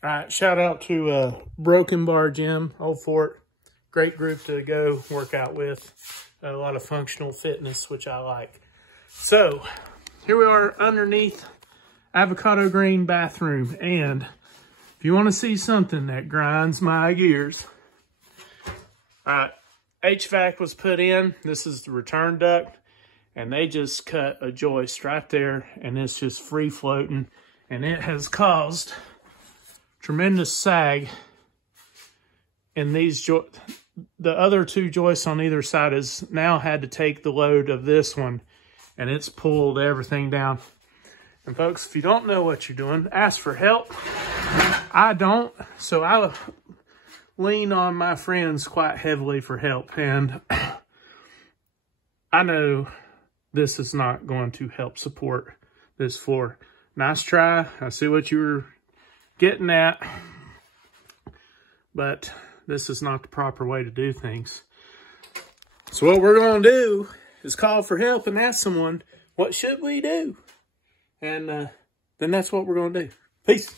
All right, shout out to Broken Bar Gym, Old Fort. Great group to go work out with. A lot of functional fitness, which I like. So, here we are underneath Avocado Green bathroom. And if you want to see something that grinds my gears, all right, HVAC was put in. This is the return duct. And they just cut a joist right there. And it's just free floating. And it has caused tremendous sag in these joists. The other two joists on either side has now had to take the load of this one, and it's pulled everything down. And folks, if you don't know what you're doing, ask for help. I don't, so I lean on my friends quite heavily for help. And I know this is not going to help support this floor. Nice try. I see what you were getting at, but this is not the proper way to do things. So what we're going to do is call for help and ask someone, what should we do? And then that's what we're going to do. Peace.